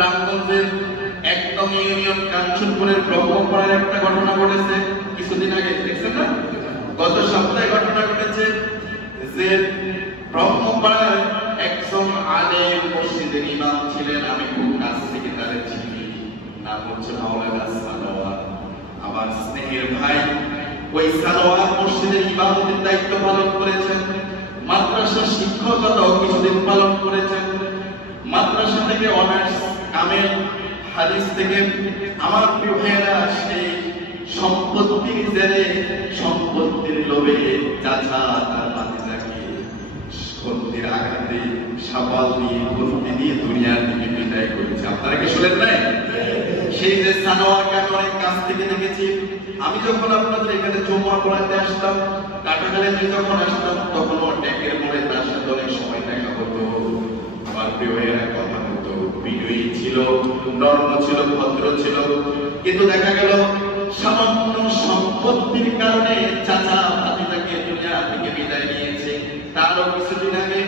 রামগঞ্জের একদম ইউনিয়ন কাঞ্চনপুরের ব্রহ্মপাড়ার একটা ঘটনা ঘটেছে কিছুদিন আগে, দেখছেন না? গত সপ্তাহে ঘটনা ঘটেছে যে ব্রহ্মপাড়ার একজন আলেম মসজিদের ইমাম ছিলেন, আমি খুব কাছ থেকে তাদের চিনি, নাম হচ্ছে মাওলানা সানোয়ার। আমার স্নেহের ভাই ওই সানোয়ার মসজিদের ইমামতির দায়িত্ব পালন করেছেন, মাদ্রাসার শিক্ষকতাও কিছুদিন পালন করেছেন। মাদ্রাসা থেকে অনার্স কামেল হাদিস থেকে আমার প্রিয় ভাইয়েরা সেই সম্পত্তির জেরে, সম্পত্তির লোভে চাচা তার ভাতিজাকে কন্তির আঘাতে সাবাল দিয়ে কন্তি দিয়ে দুনিয়ার থেকে বিদায় করেছে। আপনারা কি শুনেন নাই? সেই যে সানোয়ারকে আমি অনেক কাছ থেকে দেখেছি। আমি যখন আপনাদের এখানে জমা পড়াতে আসতাম, কাটাখালে যখন আসতাম, তখন ট্যাঙ্কের মোড়ে তার সাথে অনেক সময় দেখা হতো। আমার প্রিয় ভাইয়েরা কথা হতো, বিনয়ী ছিল, নরম ছিল, ভদ্র ছিল। কিন্তু দেখা গেল সামান্য সম্পত্তির কারণে চাচা ভাতিজাকে দুনিয়া থেকে বিদায় নিয়েছে। তারও কিছুদিন আগে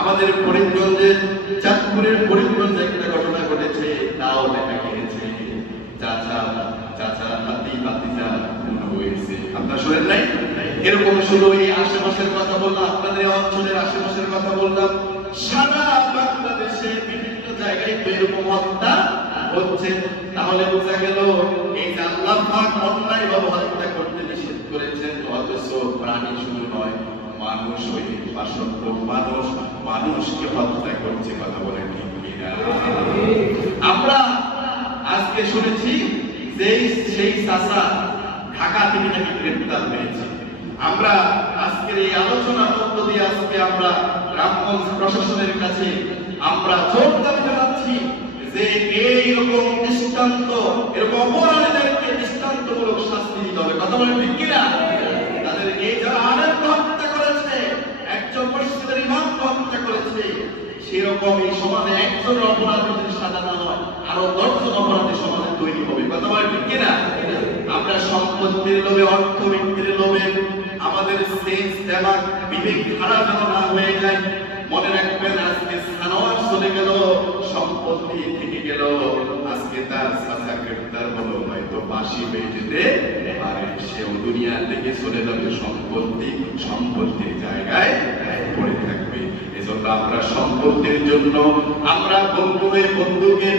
আমাদের ফরিদগঞ্জের চাঁদপুরের ফরিদগঞ্জে একটা ঘটনা ঘটেছে, তাও দেখা গিয়েছে চাচা ভাতিজা হয়েছে। আপনারা শুনেন নাই? এরকম শুধু এই আশেপাশের কথা বললাম, আপনাদের অঞ্চলের আশেপাশের কথা বললাম, সারা বাংলাদেশে বিভিন্ন জায়গায় এরকম হত্যা হচ্ছে। তাহলে বোঝা গেল এই যে আল্লাহ পাক অন্যায়ভাবে হত্যা করতে নিষেধ করেছেন, অথচ প্রাণী শুধু নয়, মানুষ হয়ে বাসন্ত মানুষকে হত্যা করছে। কথা বলেন ঠিক কিনা? আমরা আজকে শুনেছি যে সেই চাচা ঢাকা থেকে নাকি গ্রেপ্তার হয়েছে। আমরা আজকের এই আলোচনার মধ্য দিয়ে আজকে আমরা রামগঞ্জ প্রশাসনের কাছে আমরা জোর দাবি জানাচ্ছি যে এইরকম দৃষ্টান্ত, এরকম অপরাধীদেরকে দৃষ্টান্তমূলক শাস্তি দিতে হবে। কথা বলেন ঠিক কিনা? তাদের এই যারা আলেমকে হত্যা করেছে, একজন মসজিদের ইমামকে হত্যা করেছে, সেরকম এই সমাজে একজন অপরাধী যদি সাজা না হয়, আরো 10 জন অপরাধী সমাজে তৈরি হবে। কথা বলেন ঠিক কিনা? আমরা সম্পত্তির লোভে, অর্থবৃত্তির লোভে আমাদের সেন্স দেমাগ বিবেক খারাপ যেন না হয়ে যায়। মনে রাখবেন, আজকে সানোয়ার চলে গেল, সম্পত্তি থেকে গেল, আজকে তার চাচা গ্রেপ্তার হলো, হয়তো ফাঁসি হয়ে যেতে পারে, সেও দুনিয়া থেকে চলে যাবে, সম্পত্তির জায়গায় পড়ে থাকবে। এজন্য আমরা সম্পত্তির জন্য আমরা বন্ধু হয়ে বন্ধুকে,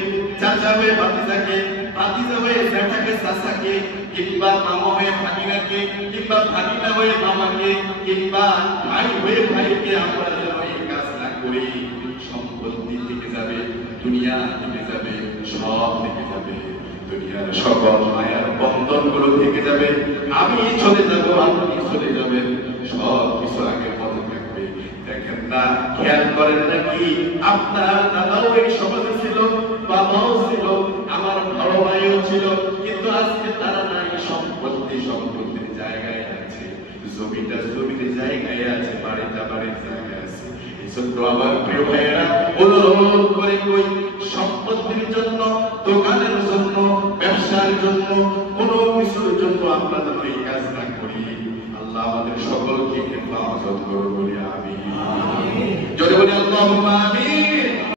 চাচা হয়ে ভাতিজাকে, ভাতিজা হয়ে জ্যাঠাকে চাচাকে, কিংবা মামা হয়ে ভাগিনাকে, কিংবা ভাগিনা হয়ে মামাকে, কিংবা ভাই হয়ে ভাইকে আমরা যেন এই কাজ না করি। সম্পত্তি থেকে যাবে, দুনিয়া থেকে যাবে, সব থেকে যাবে, দুনিয়ার সকল মায়ার বন্ধন গুলো থেকে যাবে। আমি চলে যাব, আপনি চলে যাবেন, সব কিছু আগে পথে থাকবে। দেখেন না, খেয়াল করেন নাকি আপনার দাদাও এই সমাজে ছিল, বাবাও ছিল, আমার বড় ভাইও ছিল, কিন্তু আজকে তারা নাই। সম্পত্তির জায়গায় আছে, জমিতে জায়গায় আছে, বাড়ির জায়গায় আছে। এজন্য আমার প্রিয় ভাইয়েরা, অনুরোধ করে কই, সম্পত্তির জন্য, দোকানের জন্য, ব্যবসার জন্য, কোনো কিছুর জন্য আমরা যেন এই কাজ না করি। আল্লাহ আমাদের সকলকে হেফাজত করুন, বলি আমিন। জোরে বলি আল্লাহুম্মা আমিন।